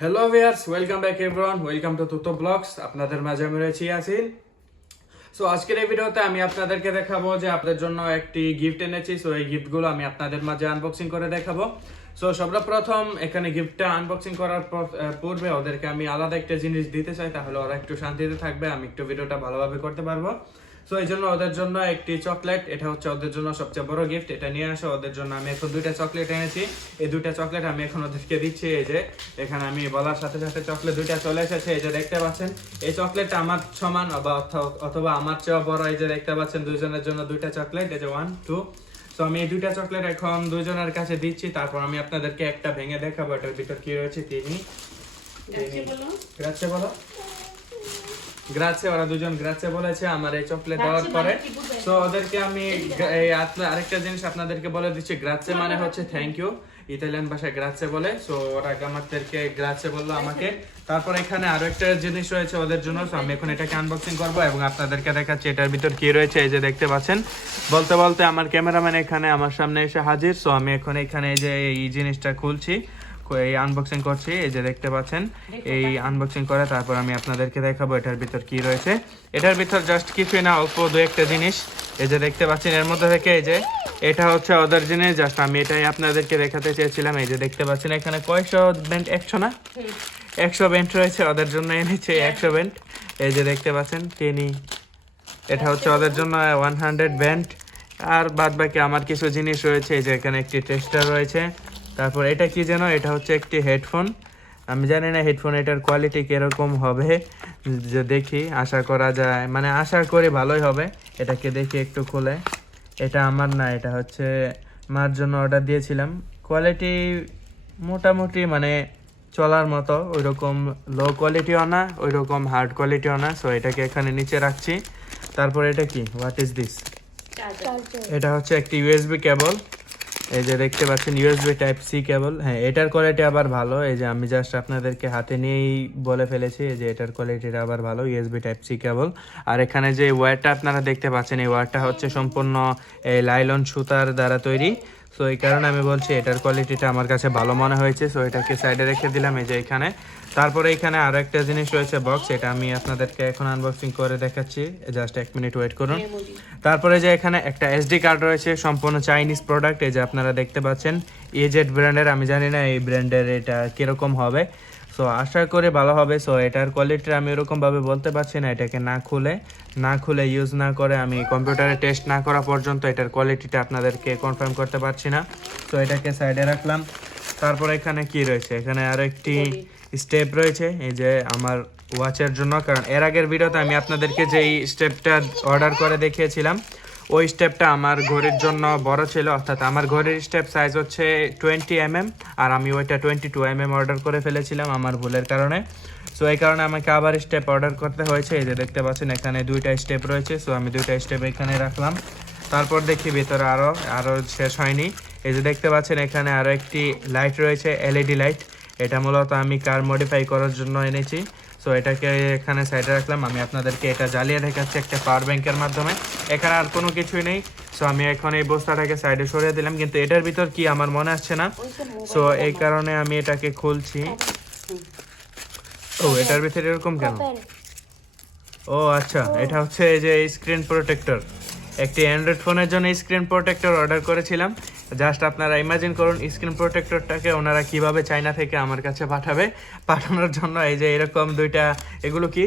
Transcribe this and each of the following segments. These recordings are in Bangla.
Hello viewers welcome back everyone welcome to তুতো blogs আপনাদের মাঝে আমি রয়েছি ইয়াসিন। সো আজকের এই ভিডিওতে আমি আপনাদেরকে দেখাবো যে আপনাদের জন্য একটি গিফট এনেছি। সো এই গিফটগুলো আমি আপনাদের মাঝে আনবক্সিং করে দেখাবো। সো সর্বপ্রথম এখানে গিফটটা আনবক্সিং করার পূর্বে ওদেরকে আমি আলাদা একটা জিনিস দিতে চাই। তাহলে ওরা একটু শান্তিতে থাকবে। আমি একটু ভিডিওটা ভালোভাবে করতে পারব। সো এই জন্য ওদের জন্য একটি চকলেট এটা হচ্ছে ওদের জন্য সবচেয়ে বড় গিফট এটা নিয়ে আসো ওদের জন্য আমি এখন দুইটা চকলেট এনেছি। এই দুইটা চকলেট আমি এখন ওদেরকে দিচ্ছি এই যে এখানে আমি বলার সাথে সাথে চকলেট দুইটা চলে এসেছে এই যে দেখতে পাচ্ছেন। এই চকলেটটা আমার সমান অথবা অথবা আমার চেয়েও বড় এই যে দেখতে পাচ্ছেন দুইজনের জন্য দুইটা চকলেট এই যে ওয়ান টু তো আমি এই দুইটা চকলেট এখন দুইজনের কাছে দিচ্ছি তারপর আমি আপনাদেরকে একটা ভেঙে দেখাবো এটার ভিতর কি রয়েছে তিনি গ্রাচ্ছে বলো। গ্রাচ্ছে ওরা দুজন গ্রাচ্ছে বলেছে আমার এই চকলেট দেওয়ার পরে। মানে তো ওদেরকে আমি এই আরেকটা জিনিস আপনাদেরকে বলে দিচ্ছি গ্রাচ্ছে মানে হচ্ছে থ্যাংক ইউ ইতালিয়ান ভাষায় গ্রাচ্ছে বলে। সো ওরা আমাদেরকে গ্রাচ্ছে বলল আমাকে। তারপর এখানে আরও একটা জিনিস রয়েছে ওদের জন্য তো আমি এখন এটাকে আনবক্সিং করব এবং আপনাদেরকে দেখাচ্ছি এটার ভিতর কি রয়েছে এই যে দেখতে পাচ্ছেন। বলতে বলতে আমার ক্যামেরাম্যান এখানে আমার সামনে এসে হাজির সো আমি এখন এখানে এই যে এই জিনিসটা খুলছি। এই আনবক্সিং করছি এই যে দেখতে পাচ্ছেন। এই আনবক্সিং করে তারপর আমি আপনাদেরকে দেখাবো এটার ভিতর কি রয়েছে। এটার ভিতর জাস্ট কিছুই না অল্প দু একটা জিনিস। এই যে দেখতে পাচ্ছেন এর মধ্যে থেকে এই যে এটা হচ্ছে ওদের জিনিস জাস্ট আমি এটাই আপনাদেরকে দেখাতে চেয়েছিলাম। এই যে দেখতে পাচ্ছেন এখানে কয়শো ব্যান্ড একশো না? একশো ব্যান্ড রয়েছে ওদের জন্য এনেছে একশো ব্যান্ড এই যে দেখতে পাচ্ছেন তিনি। এটা হচ্ছে ওদের জন্য ওয়ান হান্ড্রেড ব্যান্ড আর বাদ বাকি আমার কিছু জিনিস রয়েছে এই যে এখানে একটি টেস্টার রয়েছে। তারপর এটা কি যেন? এটা হচ্ছে একটি হেডফোন। আমি জানি না হেডফোন এটার কোয়ালিটি কীরকম হবে। যে দেখি আশা করা যায়। মানে আশা করি ভালোই হবে। এটাকে দেখি একটু খুলে। এটা আমার না এটা হচ্ছে মার জন্য অর্ডার দিয়েছিলাম। কোয়ালিটি মোটামুটি মানে চলার মতো ওইরকম লো কোয়ালিটিও না ওইরকম হার্ড কোয়ালিটিও না। সো এটাকে এখানে নিচে রাখছি। তারপর এটা কি? হোয়াট ইজ দিস এটা হচ্ছে একটি ইউএসবি কেবল এই যে দেখতে পাচ্ছেন ইউএসবি টাইপ সি কেবল হ্যাঁ এটার কোয়ালিটি আবার ভালো। এই যে আমি জাস্ট আপনাদেরকে হাতে নিয়েই বলে ফেলেছি এই যে এটার কোয়ালিটিটা আবার ভালো ইউএসবি টাইপ সি কেবল আর এখানে যে ওয়্যারটা আপনারা দেখতে পাচ্ছেন, এই ওয়্যারটা হচ্ছে সম্পূর্ণ, এই লাইলন সুতার দ্বারা তৈরি। সো এই কারণে আমি বলছি এটার কোয়ালিটিটা আমার কাছে ভালো মনে হয়েছে। সো এটাকে সাইডে রেখে দিলাম এই যে এখানে। তারপরে এখানে আরও একটা জিনিস রয়েছে বক্স এটা আমি আপনাদেরকে এখন আনবক্সিং করে দেখাচ্ছি। জাস্ট এক মিনিট ওয়েট করুন। তারপরে যে এখানে একটা এসডি কার্ড রয়েছে সম্পূর্ণ চাইনিজ প্রোডাক্ট এই যে আপনারা দেখতে পাচ্ছেন। এজেড ব্র্যান্ডের আমি জানি না এই ব্র্যান্ডের এটা কীরকম হবে। সো আশা করি ভালো হবে। সো এটার কোয়ালিটি আমি এরকম ভাবে বলতে পারছি না। এটাকে না খুলে না খুলে ইউজ না করে আমি কম্পিউটারে টেস্ট না করা পর্যন্ত এটার কোয়ালিটিটা আপনাদেরকে কনফার্ম করতে পারছি না। তো এটাকে সাইডে রাখলাম। তারপর এখানে কি রয়েছে? এখানে আরও একটি স্টেপ রয়েছে। এই যে আমার ওয়াচের জন্য কারণ এর আগের ভিডিওতে আমি আপনাদেরকে যেই স্টেপটা অর্ডার করে দেখিয়েছিলাম ওই স্টেপটা আমার ঘড়ির জন্য বড় ছিল, অর্থাৎ আমার ঘড়ির স্টেপ সাইজ হচ্ছে টোয়েন্টি এম আর আমি ওইটা টোয়েন্টি টু এম অর্ডার করে ফেলেছিলাম আমার ভুলের কারণে। সো এই কারণে আমাকে আবার স্টেপ অর্ডার করতে হয়েছে। এই যে দেখতে পাচ্ছেন, এখানে দুইটা স্টেপ রয়েছে। সো আমি দুইটা স্টেপ এখানে রাখলাম। তারপর দেখি ভেতরে আরও আরও শেষ হয়নি। এই যে দেখতে পাচ্ছেন, এখানে আরও একটি লাইট রয়েছে এলইডি লাইট এটা মূলত আমি কার মডিফাই করার জন্য এনেছি। সো এটাকে এখানে সাইডে রাখলাম। আমি আপনাদেরকে এটা জ্বালিয়ে দেখাচ্ছি একটা পাওয়ার ব্যাঙ্কের মাধ্যমে। এখানে আর কোনো কিছুই নেই। সো আমি এখন এই বস্তাটাকে সাইডে সরিয়ে দিলাম। কিন্তু এটার ভিতর কি আমার মনে আসছে না? সো এই কারণে আমি এটাকে খুলছি। ও এটার ভিতরে এরকম কেন? ও আচ্ছা। এটা হচ্ছে এই যে স্ক্রিন প্রোটেক্টর একটি অ্যান্ড্রয়েড ফোনের জন্য স্ক্রিন প্রোটেক্টর অর্ডার করেছিলাম। জাস্ট আপনারা ইমাজিন করুন স্ক্রিন প্রোটেক্টরটাকে ওনারা কীভাবে চায়না থেকে আমার কাছে পাঠাবে। পাঠানোর জন্য এই যে এরকম দুইটা এগুলো কি?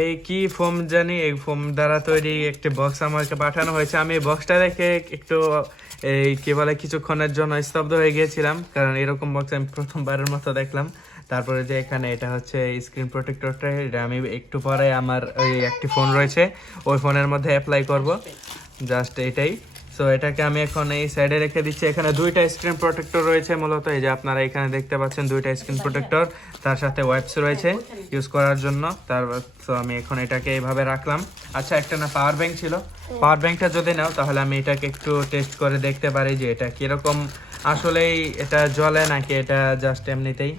এই কি ফোম জানি এই ফোম দ্বারা তৈরি একটি বক্স আমাকে পাঠানো হয়েছে। আমি এই বক্সটা দেখে একটু এই কি বলে কিছুক্ষণের জন্য স্তব্ধ হয়ে গিয়েছিলাম। কারণ এরকম বক্স আমি প্রথমবারের মতো দেখলাম। তারপরে যে এখানে এটা হচ্ছে স্ক্রিন প্রোটেক্টরটা এটা আমি একটু পরে আমার ওই একটি ফোন রয়েছে, ওই ফোনের মধ্যে অ্যাপ্লাই করব। জাস্ট এটাই। সো এটাকে আমি এখন এই সাইডে রেখে দিচ্ছি। এখানে দুইটা স্ক্রিন প্রোটেক্টর রয়েছে মূলত। এই যে আপনারা এখানে দেখতে পাচ্ছেন দুইটা স্ক্রিন প্রোটেক্টর তার সাথে ওয়াইপস রয়েছে ইউজ করার জন্য। তার তো আমি এখন এটাকে এইভাবে রাখলাম। আচ্ছা একটা না পাওয়ার ব্যাংক ছিল। পাওয়ার ব্যাংকটা যদি নাও, তাহলে আমি এটাকে একটু টেস্ট করে দেখতে পারি যে এটা কীরকম আসলেই এটা জ্বলে নাকি এটা জাস্ট এমনিতেই।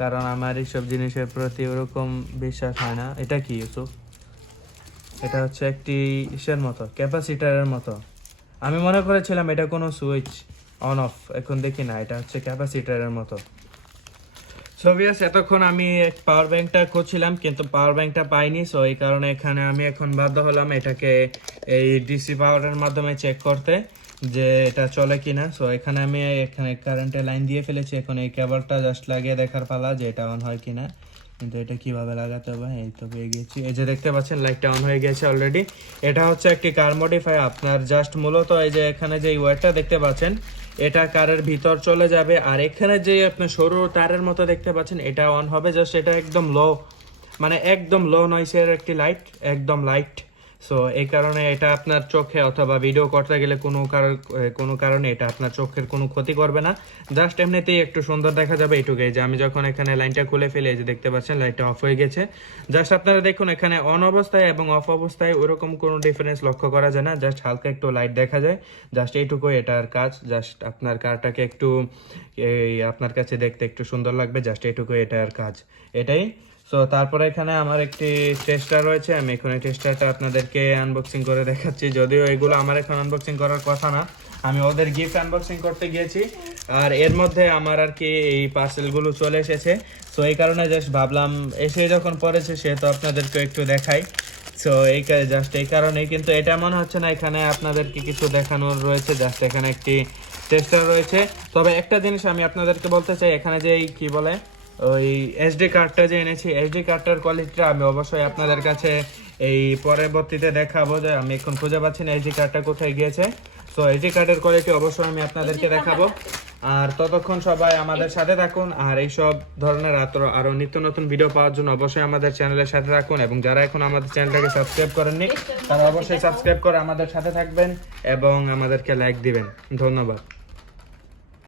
কারণ আমার এইসব জিনিসের প্রতি ওরকম বিশ্বাস হয় না। এটা কি, ইউসুফ? এটা হচ্ছে একটি ইসের মতো, ক্যাপাসিটারের মতো। আমি মনে করেছিলাম এটা কোনো সুইচ অন অফ, এখন দেখি না, এটা হচ্ছে ক্যাপাসিটারের মতো। সোভিয়াস এতক্ষণ আমি এক পাওয়ার ব্যাংকটা করছিলাম কিন্তু পাওয়ার ব্যাংকটা পাইনি, সো এই কারণে এখানে আমি এখন বাধ্য হলাম এটাকে এই ডিসি পাওয়ারের মাধ্যমে চেক করতে। যে এটা চলে কিনা। সো এখানে আমি এখানে কারেন্টের লাইন দিয়ে ফেলেছি। এখন এই কেবলটা জাস্ট লাগিয়ে দেখার পালা যে এটা অন হয় কিনা। কিন্তু এটা কীভাবে লাগাতে হবে? এই তো পেয়ে গেছি। এই যে দেখতে পাচ্ছেন লাইটটা অন হয়ে গেছে অলরেডি এটা হচ্ছে একটি কার মডিফাই আপনার জাস্ট মূলত এই যে এখানে যে ওয়ারটা দেখতে পাচ্ছেন, এটা কারের ভিতর চলে যাবে। আর এখানে যে আপনি সরু তারের মতো দেখতে পাচ্ছেন, এটা অন হবে। জাস্ট এটা একদম লো মানে একদম লো নয়েসের একটি লাইট একদম লাইট সো এই কারণে এটা আপনার চোখে অথবা ভিডিও করতে গেলে কোনো কারণ কোনো কারণে এটা আপনার চোখের কোনো ক্ষতি করবে না। জাস্ট এমনিতেই একটু সুন্দর দেখা যাবে এইটুকুই, যে আমি যখন এখানে লাইনটা খুলে ফেলে যে দেখতে পাচ্ছেন, লাইটটা অফ হয়ে গেছে। জাস্ট আপনারা দেখুন, এখানে অন অবস্থায় এবং অফ অবস্থায় ওরকম কোনো ডিফারেন্স লক্ষ্য করা যায় না। জাস্ট হালকা একটু লাইট দেখা যায়। জাস্ট এইটুকুই এটার কাজ। জাস্ট আপনার কারটাকে একটু আপনার কাছে দেখতে একটু সুন্দর লাগবে। জাস্ট এইটুকুই এটার কাজ। এটাই। সো তারপরে এখানে আমার একটি টেস্টার রয়েছে, আমি এখন এই টেস্টারটা আপনাদেরকে আনবক্সিং করে দেখাচ্ছি। যদিও এগুলো আমার এখন আনবক্সিং করার কথা না, আমি ওদের গিফট আনবক্সিং করতে গিয়েছি। আর এর মধ্যে আমার আর কি এই পার্সেলগুলো চলে এসেছে। সো এই কারণে জাস্ট ভাবলাম, এসে যখন পড়েছে সে তো আপনাদেরকে একটু দেখাই। সো এই জাস্ট এই কারণেই কিন্তু এটা মনে হচ্ছে না এখানে আপনাদেরকে কিছু দেখানোর রয়েছে জাস্ট এখানে একটি টেস্টার রয়েছে। তবে একটা জিনিস আমি আপনাদেরকে বলতে চাই, এখানে যে কি বলে ওই এসডি কার্ডটা যে এনেছি এসডি কার্ডটার কোয়ালিটিটা আমি অবশ্যই আপনাদের কাছে এই পরবর্তীতে দেখাবো যে আমি এখন খুঁজে পাচ্ছি না এসডি কার্ডটা কোথায় গিয়েছে। সো এসডি কার্ডের কোয়ালিটি অবশ্যই আমি আপনাদেরকে দেখাবো। আর ততক্ষণ সবাই আমাদের সাথে থাকুন আর এইসব ধরনের আরও আরও নিত্য নতুন ভিডিও পাওয়ার জন্য অবশ্যই আমাদের চ্যানেলের সাথে থাকুন। এবং যারা এখন আমাদের চ্যানেলটাকে সাবস্ক্রাইব করেননি তারা অবশ্যই সাবস্ক্রাইব করে আমাদের সাথে থাকবেন এবং আমাদেরকে লাইক দিবেন। ধন্যবাদ।